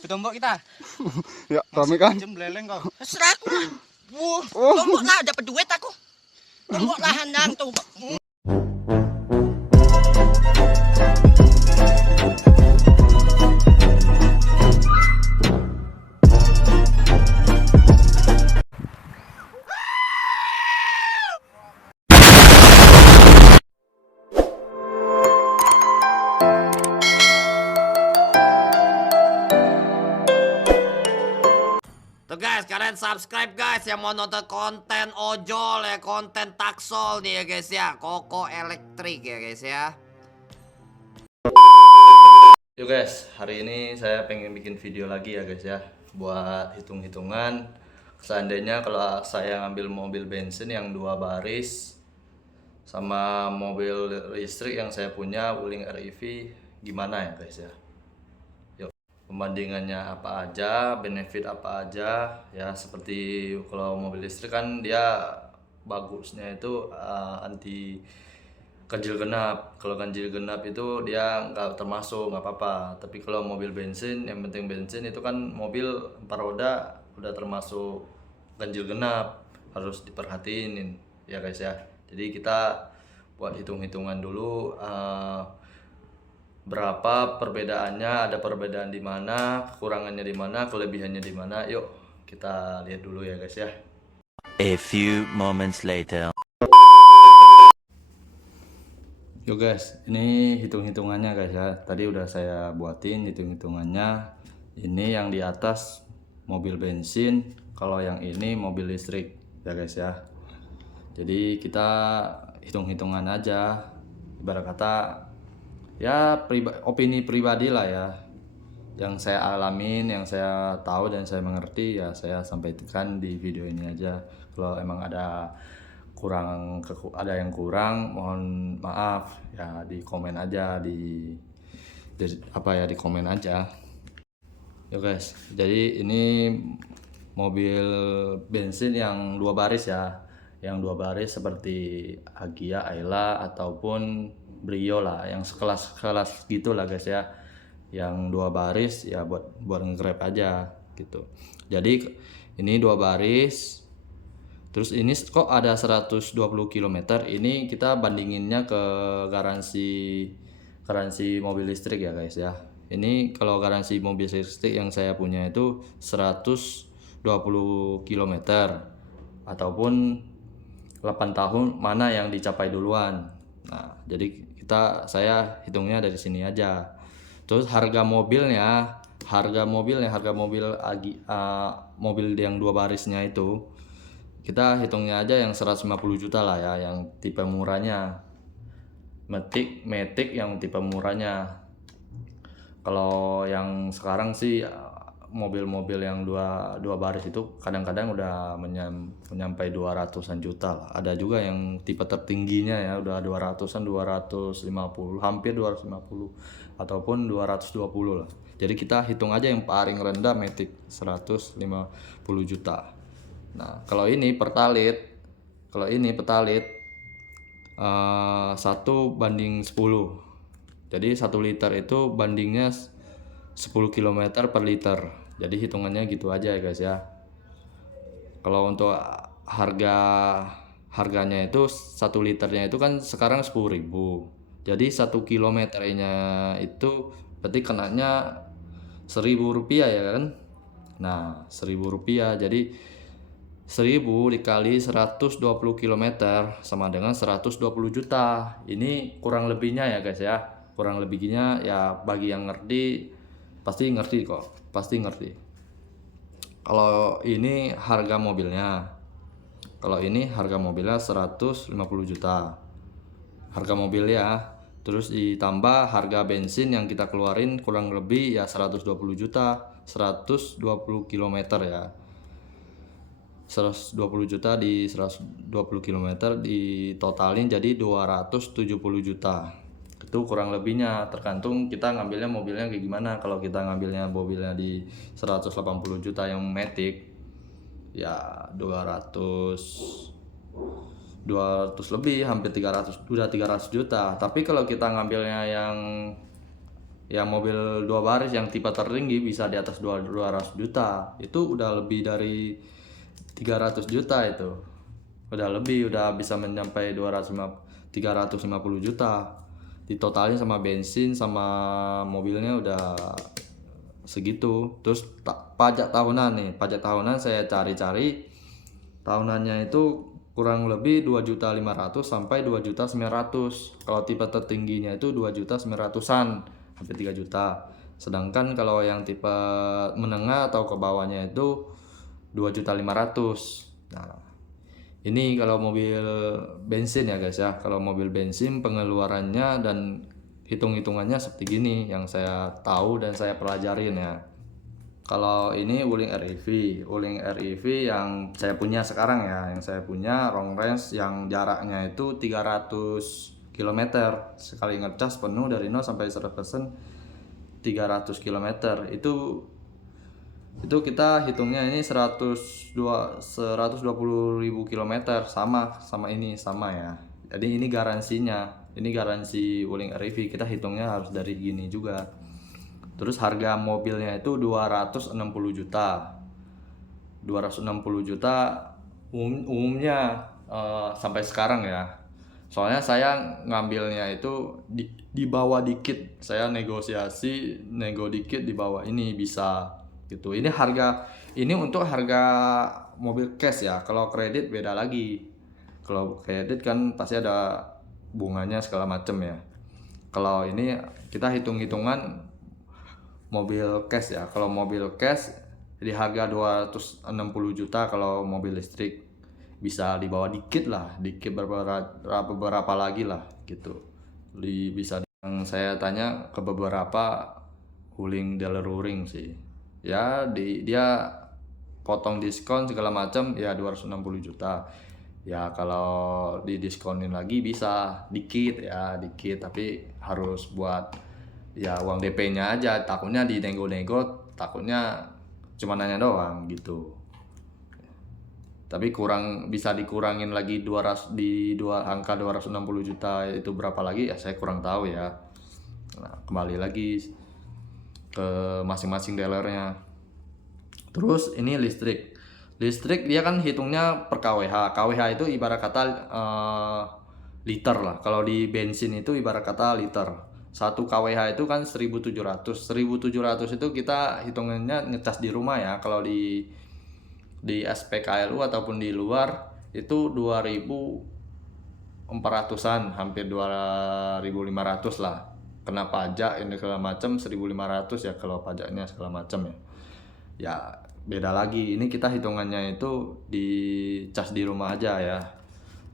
Bertombok kita. Ya, rame kan? Jem beleleng kau. Serah aku lah. Oh. Tombok lah, dapat duit aku. Tombok lah handang tombok. Tuh guys, kalian subscribe guys yang mau nonton konten ojol ya, konten taksol nih ya guys ya, Koko Elektrik ya guys ya. Yo guys, hari ini saya pengen bikin video lagi ya guys ya, buat hitung-hitungan. Seandainya kalau saya ngambil mobil bensin yang 2 baris sama mobil listrik yang saya punya Wuling REV, gimana ya guys ya. Yuk, pembandingannya apa aja, benefit apa aja ya. Seperti kalau mobil listrik kan dia bagusnya itu anti ganjil genap. Kalau ganjil genap itu dia nggak termasuk, nggak apa-apa. Tapi kalau mobil bensin, yang penting bensin itu kan mobil 4 roda udah termasuk ganjil genap, harus diperhatiin ya guys ya. Jadi kita buat hitung-hitungan dulu berapa perbedaannya, ada perbedaan di mana, kekurangannya di mana, kelebihannya di mana. Yuk kita lihat dulu ya guys ya. A few moments later. Yo guys, ini hitung-hitungannya guys ya. Tadi udah saya buatin hitung-hitungannya. Ini yang di atas mobil bensin, kalau yang ini mobil listrik ya guys ya. Jadi kita hitung-hitungan aja. Ibarat kata ya opini pribadi lah ya. Yang saya alamin, yang saya tahu dan saya mengerti ya saya sampaikan di video ini aja. Kalau emang ada yang kurang, mohon maaf ya, di komen aja di komen aja. Yo guys, jadi ini mobil bensin yang 2 baris ya, yang 2 baris seperti Agya, Ayla ataupun Brio lah, yang sekelas gitu lah guys ya. Yang 2 baris ya buat nge-grab aja gitu. Jadi ini 2 baris. Terus ini kok ada 120 km. Ini kita bandinginnya ke garansi mobil listrik ya guys ya. Ini kalau garansi mobil listrik yang saya punya itu 120 km ataupun 8 tahun, mana yang dicapai duluan. Nah, jadi saya hitungnya dari sini aja. Terus harga mobil mobil yang 2 barisnya itu kita hitungnya aja yang 150 juta lah ya, yang tipe murahnya. Matic yang tipe murahnya. Kalau yang sekarang sih mobil-mobil yang dua baris itu kadang-kadang udah menyampai 200-an juta lah. Ada juga yang tipe tertingginya ya udah 200-an, 250, hampir 250 ataupun 220 lah. Jadi kita hitung aja yang paling rendah Matic 150 juta. Nah, kalau ini Pertalite 1 banding 10. Jadi 1 liter itu bandingnya 10 km per liter. Jadi hitungannya gitu aja ya guys ya. Kalau untuk harganya itu 1 liternya itu kan sekarang 10.000. Jadi 1 kilometernya itu berarti kenanya 1.000 rupiah ya kan. Nah 1.000 rupiah, jadi 1.000 dikali 120 km sama dengan 120 juta. Ini kurang lebihnya ya guys ya. Kurang lebihnya ya, bagi yang ngerti pasti ngerti kok. Pasti ngerti. Kalau ini harga mobilnya. Kalau ini harga mobilnya 150 juta. Harga mobil ya. Terus ditambah harga bensin yang kita keluarin kurang lebih ya 120 juta. 120 km ya. 120 juta di 120 km ditotalin jadi 270 juta. Itu kurang lebihnya, tergantung kita ngambilnya mobilnya kayak gimana. Kalau kita ngambilnya mobilnya di 180 juta yang Matic ya 200 lebih, hampir 300, udah 300 juta. Tapi kalau kita ngambilnya yang yang mobil 2 baris yang tipe tertinggi bisa di atas 200 juta. Itu udah lebih dari 300 juta itu. Udah lebih, udah bisa mencapai 350 juta. Ditotalin sama bensin sama mobilnya udah segitu. Terus pajak tahunan nih, pajak tahunan saya cari-cari, tahunannya itu kurang lebih 2.500.000 sampai 2.900.000. Kalau tipe tertingginya itu 2.900.000-an, hampir 3 juta. Sedangkan kalau yang tipe menengah atau ke bawahnya itu 2.500.000. Nah, ini kalau mobil bensin ya guys ya. Kalau mobil bensin pengeluarannya dan hitung-hitungannya seperti gini yang saya tahu dan saya pelajarin ya. Kalau ini Wuling REV yang saya punya sekarang ya, yang saya punya long range yang jaraknya itu 300 km. Sekali ngecas penuh dari 0 sampai 100% 300 km. Itu kita hitungnya ini 120.000 km sama ini sama ya. Jadi ini garansinya. Ini garansi Wuling REV, kita hitungnya harus dari gini juga. Terus harga mobilnya itu 260 juta. 260 juta umumnya sampai sekarang ya. Soalnya saya ngambilnya itu di bawah dikit. Saya nego dikit di bawah ini bisa gitu. Ini untuk harga mobil cash ya. Kalau kredit beda lagi. Kalau kredit kan pasti ada bunganya segala macem ya. Kalau ini kita hitung-hitungan mobil cash ya. Kalau mobil cash di harga 260 juta, kalau mobil listrik bisa di bawah dikit lah, dikit beberapa lagi lah gitu. Bisa yang saya tanya ke beberapa Wuling dealer Wuling sih. Ya dia potong diskon segala macam ya 260 juta. Ya kalau didiskonin lagi bisa dikit tapi harus buat ya uang DP-nya aja, takutnya dinego-nego, takutnya cuma nanya doang gitu. Tapi bisa dikurangin lagi angka 260 juta itu berapa lagi ya saya kurang tahu ya. Nah, kembali lagi ke masing-masing dealernya. Terus ini listrik dia kan hitungnya per kWh. kWh itu ibarat kata liter lah. Kalau di bensin itu ibarat kata liter. 1 kWh itu kan 1.700 itu kita hitungannya ngecas di rumah ya. Kalau di SPKLU ataupun di luar itu 2.400-an, hampir 2.500 lah. Kena pajak ini segala macam 1.500 ya kalau pajaknya segala macam ya. Ya beda lagi. Ini kita hitungannya itu di cas di rumah aja ya.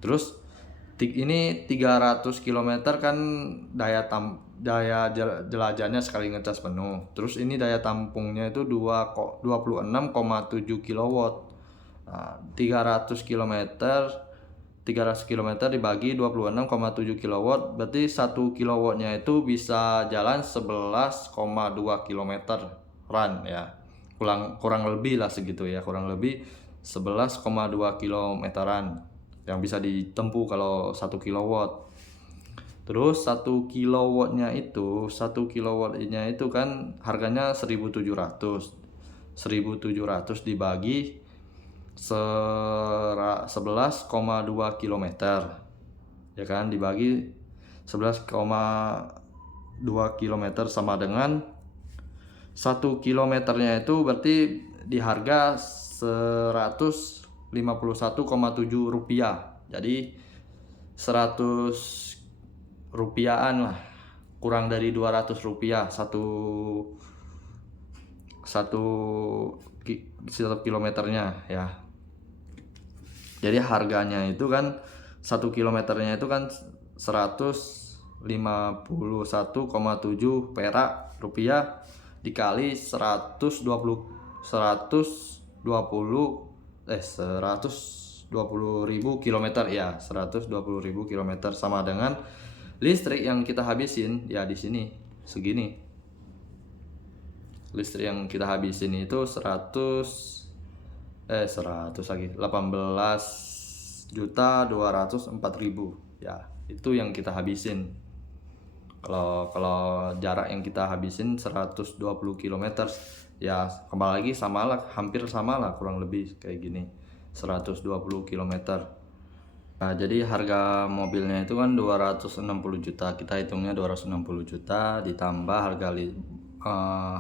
Terus ini 300 km kan daya jelajahnya sekali ngecas penuh. Terus ini daya tampungnya itu 26,7 kW. Nah, 300 km dibagi 26,7 kW berarti 1 kW nya itu bisa jalan 11,2 km run ya. Kurang lebih lah segitu ya, kurang lebih 11,2 km-an yang bisa ditempuh kalau 1 kW. Terus 1 kW-nya itu kan harganya 1.700 dibagi 11,2 km ya kan, dibagi 11,2 km sama dengan 1 kilometernya itu berarti di harga 151,7 rupiah. Jadi 100 rupiahan lah, kurang dari 200 rupiah satu kilometernya ya. Jadi harganya itu kan 1 kilometernya itu kan 151,7 perak rupiah dikali 120.000 kilometer ya, 120.000 kilometer sama dengan listrik yang kita habisin ya di sini segini. Listrik yang kita habisin itu 18.204.000 ya, itu yang kita habisin Kalau jarak yang kita habisin 120 km, ya kembali lagi samalah, hampir samalah kurang lebih kayak gini, 120 km. Nah, jadi harga mobilnya itu kan 260 juta. Kita hitungnya 260 juta ditambah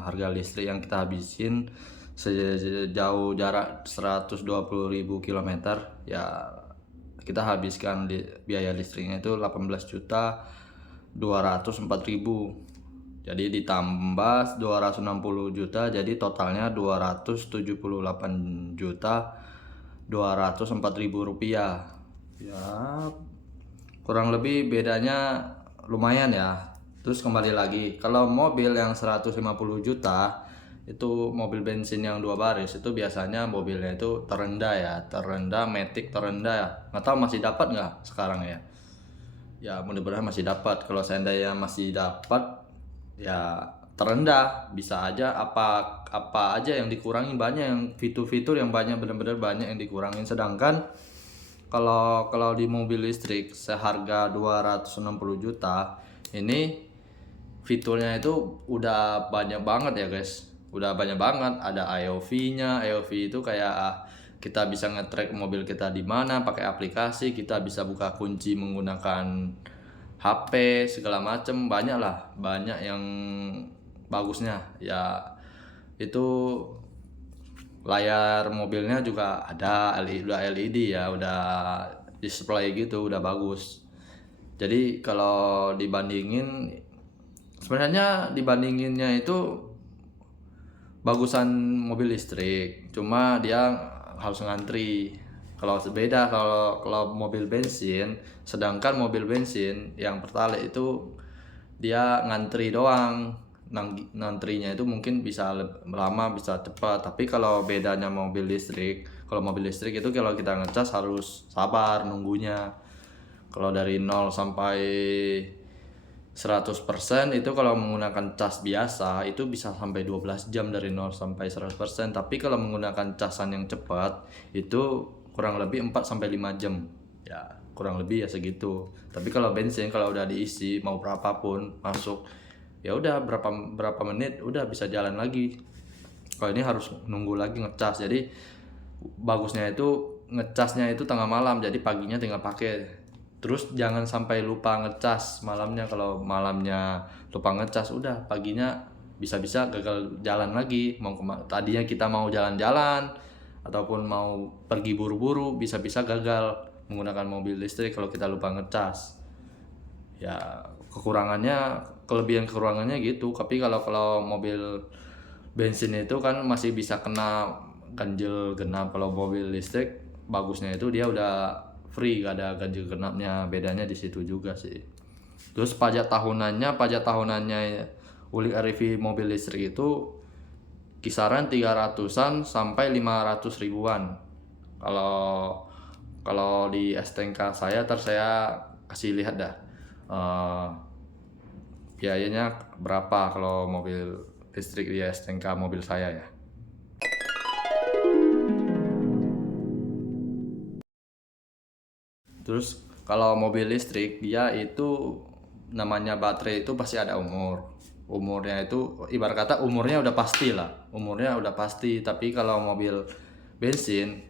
harga listrik yang kita habisin sejauh jarak 120.000 km, ya kita habiskan biaya listriknya itu 18 juta 204.000. Jadi ditambah 260 juta, jadi totalnya 278 juta 204.000 rupiah. Ya kurang lebih bedanya lumayan ya. Terus kembali lagi, kalau mobil yang 150 juta itu mobil bensin yang 2 baris itu biasanya mobilnya itu terendah Matic terendah ya. Nggak tahu masih dapat nggak sekarang ya. Ya mudah-mudahan masih dapat. Kalau seandainya masih dapat, ya terendah, bisa aja apa aja yang dikurangi, banyak yang fitur-fitur yang banyak, benar-benar banyak yang dikurangin. Sedangkan kalau di mobil listrik seharga 260 juta ini fiturnya itu udah banyak banget ya guys, udah banyak banget. Ada IOV-nya. IOV itu kayak kita bisa nge-track mobil kita di mana pakai aplikasi, kita bisa buka kunci menggunakan HP segala macem, banyak yang bagusnya ya. Itu layar mobilnya juga ada udah LED ya, udah display gitu, udah bagus. Jadi kalau dibandingin, sebenarnya dibandinginnya itu bagusan mobil listrik, cuma dia harus ngantri. Kalau beda kalau mobil bensin, sedangkan mobil bensin yang Pertalite itu dia ngantri doang. Ngantrinya itu mungkin bisa lama, bisa cepat. Tapi kalau bedanya mobil listrik, kalau mobil listrik itu kalau kita ngecas harus sabar nunggunya. Kalau dari 0 sampai 100% itu kalau menggunakan cas biasa itu bisa sampai 12 jam dari 0 sampai 100%. Tapi kalau menggunakan casan yang cepat itu kurang lebih 4 sampai 5 jam. Ya, kurang lebih ya segitu. Tapi kalau bensin kalau udah diisi mau berapapun masuk, ya udah berapa menit udah bisa jalan lagi. Kalau ini harus nunggu lagi ngecas. Jadi bagusnya itu ngecasnya itu tengah malam, jadi paginya tinggal pakai. Terus jangan sampai lupa ngecas malamnya. Kalau malamnya lupa ngecas, udah paginya bisa-bisa gagal jalan lagi. Tadinya kita mau jalan-jalan ataupun mau pergi buru-buru, bisa-bisa gagal menggunakan mobil listrik kalau kita lupa ngecas. Ya kelebihan-kekurangannya gitu. Tapi kalau mobil bensin itu kan masih bisa kena ganjil genap. Kalau mobil listrik bagusnya itu dia udah free, gak ada ganjil genapnya. Bedanya di situ juga sih. Terus pajak tahunannya Wuling REV mobil listrik itu kisaran 300-an sampai 500 ribuan. Kalau di STNK saya, saya kasih lihat dah biayanya berapa kalau mobil listrik di STNK mobil saya ya. Terus kalau mobil listrik dia itu namanya baterai itu pasti ada umurnya itu, ibarat kata umurnya udah pasti lah, tapi kalau mobil bensin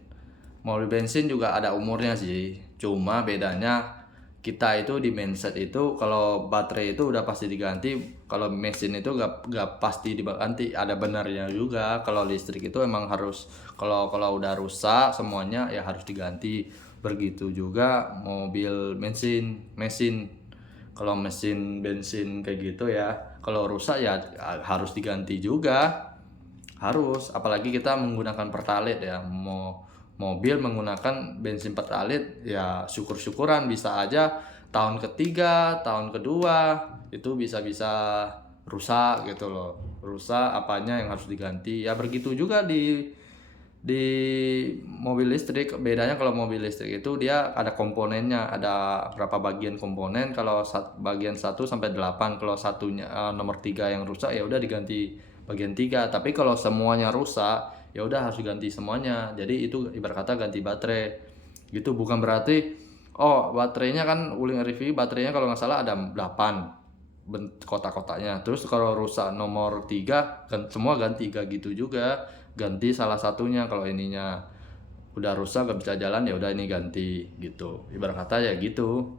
juga ada umurnya sih, cuma bedanya kita itu di mindset itu kalau baterai itu udah pasti diganti, kalau mesin itu gak pasti diganti, ada benarnya juga. Kalau listrik itu emang harus, kalau udah rusak semuanya ya harus diganti. Begitu juga mobil mesin. Kalau mesin bensin kayak gitu ya, kalau rusak ya harus diganti juga, harus. Apalagi kita menggunakan Pertalite ya, mobil menggunakan bensin Pertalite ya, syukur-syukuran bisa aja tahun ketiga, tahun kedua itu bisa rusak gitu loh. Rusak apanya yang harus diganti. Ya begitu juga di mobil listrik. Bedanya kalau mobil listrik itu dia ada komponennya, ada berapa bagian komponen. Kalau bagian 1 sampai 8, kalau satunya nomor 3 yang rusak ya udah diganti bagian 3. Tapi kalau semuanya rusak ya udah harus diganti semuanya. Jadi itu ibarat kata ganti baterai gitu. Bukan berarti baterainya kan Wuling REV baterainya kalau nggak salah ada 8, kotak-kotaknya. Terus kalau rusak nomor 3 kan semua ganti, gak gitu juga, ganti salah satunya. Kalau ininya udah rusak gak bisa jalan, ya udah ini ganti gitu, ibarat kata ya gitu.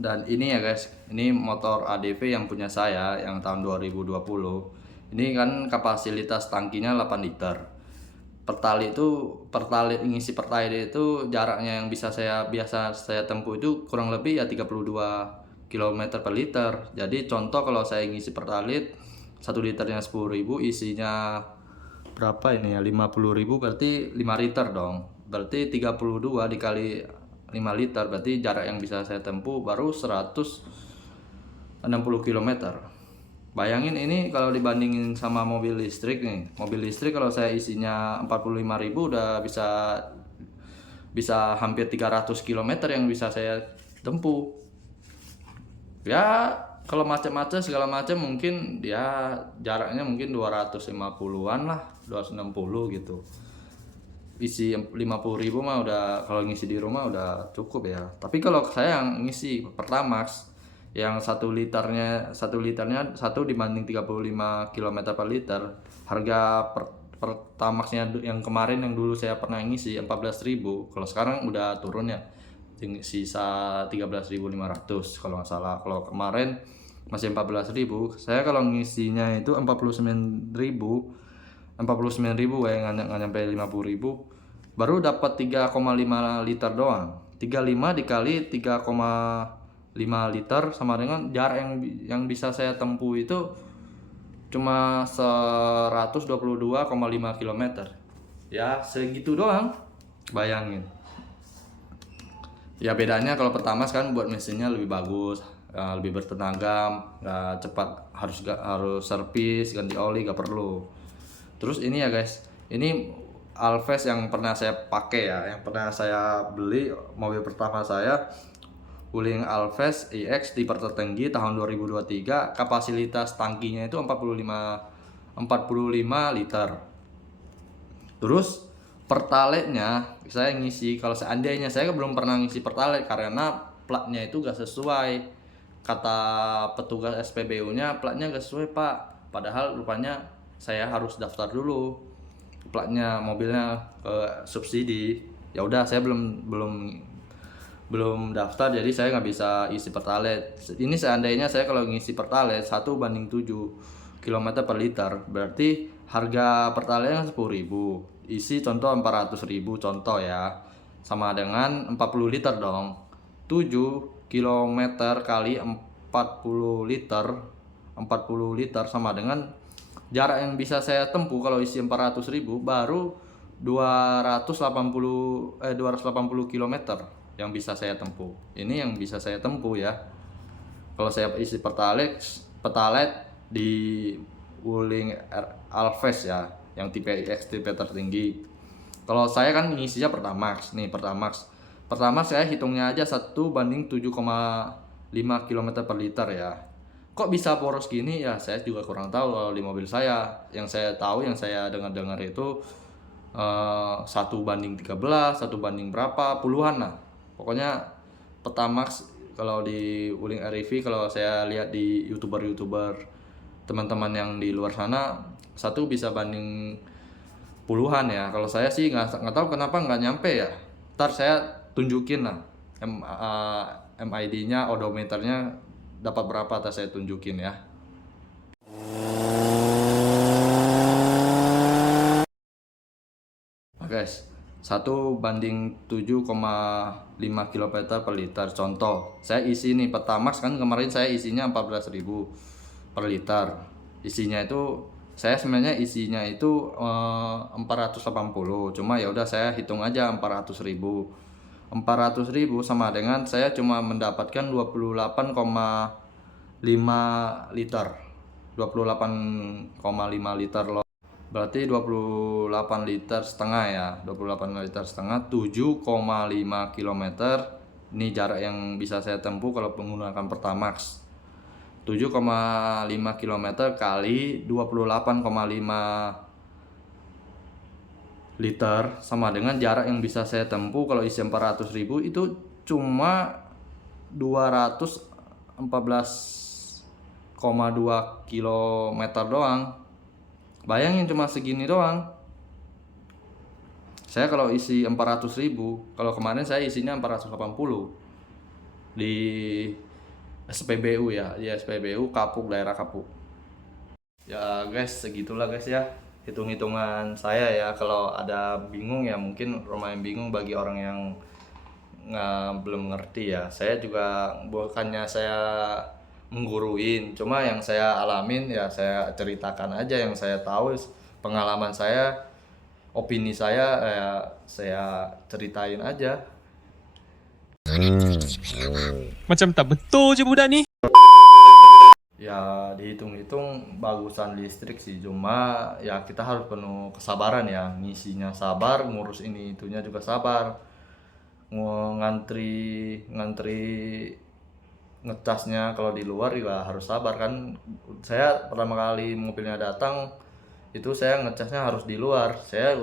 Dan ini ya guys, ini motor ADV yang punya saya yang tahun 2020. Ini kan kapasitas tangkinya 8 liter. Pertalite ngisi pertalite itu jaraknya yang biasa saya tempuh itu kurang lebih ya 32 km per liter. Jadi contoh kalau saya ngisi pertalite 1 liternya 10.000, isinya berapa ini ya, 50.000, berarti 5 liter dong. Berarti 32 dikali 5 liter, berarti jarak yang bisa saya tempuh baru 160 km. Bayangin ini kalau dibandingin sama mobil listrik nih. Mobil listrik kalau saya isinya 45.000 udah bisa hampir 300 km yang bisa saya tempuh. Ya kalau macam-macam segala macam mungkin dia jaraknya mungkin 250-an lah, 260 gitu. Isi 50.000 mah udah, kalau ngisi di rumah udah cukup ya. Tapi kalau saya yang ngisi Pertamax yang 1 liternya 1 dibanding 35 km per liter, harga Pertamaxnya yang kemarin yang dulu saya pernah ngisi 14.000, kalau sekarang udah turun ya, sisa 13.500 kalau nggak salah. Kalau kemarin masih 14.000, saya kalau ngisinya itu 49.000 ya, nggak nyampe 50.000, baru dapat 3,5 liter doang. 35 dikali 3,5 liter sama dengan jarak yang bisa saya tempuh itu cuma 122,5 km. Ya segitu doang, bayangin. Ya bedanya kalau Pertamax kan buat mesinnya lebih bagus, lebih bertenaga, nggak cepat, harus servis ganti oli gak perlu. Terus ini ya guys, ini Alves yang pernah saya pakai ya, yang pernah saya beli mobil pertama saya, Wuling Alves iX tipe tertinggi tahun 2023. Kapasitas tangkinya itu 45 liter. Terus pertalite-nya saya ngisi, kalau seandainya saya belum pernah ngisi pertalite karena platnya itu gak sesuai. Kata petugas SPBU-nya platnya gak sesuai pak, padahal rupanya saya harus daftar dulu platnya mobilnya ke subsidi. Ya udah saya belum daftar, jadi saya nggak bisa isi pertalite. Ini seandainya saya kalau ngisi pertalite 1:7 km per liter, berarti harga pertalite 10.000, isi contoh 400.000 contoh ya, sama dengan 40 liter dong. 7 km kali 40 liter sama dengan jarak yang bisa saya tempuh kalau isi 400.000 baru 280 km yang bisa saya tempuh. Ini yang bisa saya tempuh ya. Kalau saya isi pertalite di Wuling Alves ya, yang tipe iX tipe tertinggi. Kalau saya kan ngisinya Pertamax nih, Pertamax saya hitungnya aja 1:7,5 km per liter ya. Kok bisa boros gini ya, saya juga kurang tahu. Kalau di mobil saya, yang saya tahu, yang saya dengar itu 1:13, 1 berapa puluhan lah. Pokoknya Pertamax kalau di Wuling REV, kalau saya lihat di youtuber teman-teman yang di luar sana, 1 bisa banding puluhan ya. Kalau saya sih nggak tahu kenapa nggak nyampe ya. Ntar saya tunjukin lah MID-nya, odometernya dapat berapa, ntar saya tunjukin ya. Nah, guys, 1:7,5 km per liter. Contoh, saya isi nih Pertamax kan kemarin saya isinya 14.000 per liter. Isinya itu saya sebenarnya isinya itu 480, cuma ya udah saya hitung aja 400.000 sama dengan saya cuma mendapatkan 28,5 liter 28,5 liter loh. Berarti 28 liter setengah ya, 28 liter setengah, 7,5 km. Ini jarak yang bisa saya tempuh kalau menggunakan Pertamax. 7,5 km kali 28,5 liter sama dengan jarak yang bisa saya tempuh kalau isi 400.000 itu cuma 240 14,2 kilometer doang. Bayangin cuma segini doang. Saya kalau isi 400.000, kalau kemarin saya isinya 480 di SPBU ya, di SPBU Kapuk, daerah Kapuk. Ya guys, segitulah guys ya hitung-hitungan saya ya. Kalau ada bingung ya mungkin lumayan bingung bagi orang yang belum ngerti ya. Saya juga bukannya saya mengguruin, cuma yang saya alamin ya saya ceritakan aja yang saya tahu, pengalaman saya, opini saya ya saya ceritain aja. Macam tak betul je budak ni. Ya dihitung-hitung bagusan listrik sih, cuma ya kita harus penuh kesabaran ya, ngisinya sabar, ngurus ini itunya juga sabar, ngantri ngecasnya kalau di luar juga harus sabar kan. Saya pertama kali mobilnya datang itu saya ngecasnya harus di luar, saya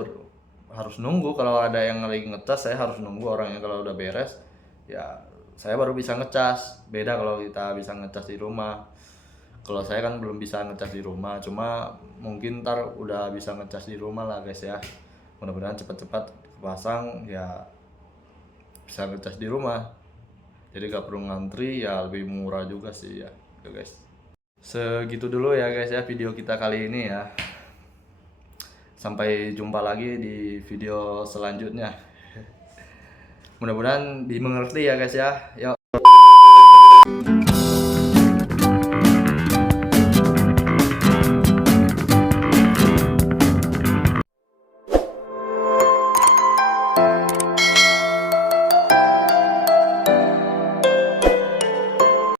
harus nunggu, kalau ada yang lagi ngecas saya harus nunggu orangnya, kalau udah beres ya saya baru bisa ngecas. Beda kalau kita bisa ngecas di rumah. Kalau saya kan belum bisa ngecas di rumah, cuma mungkin ntar udah bisa ngecas di rumah lah guys ya. Mudah-mudahan cepat-cepat pasang ya bisa ngecas di rumah, jadi gak perlu ngantri ya, lebih murah juga sih ya guys. Segitu dulu ya guys ya video kita kali ini ya. Sampai jumpa lagi di video selanjutnya. Mudah-mudahan dimengerti ya guys ya. Yuk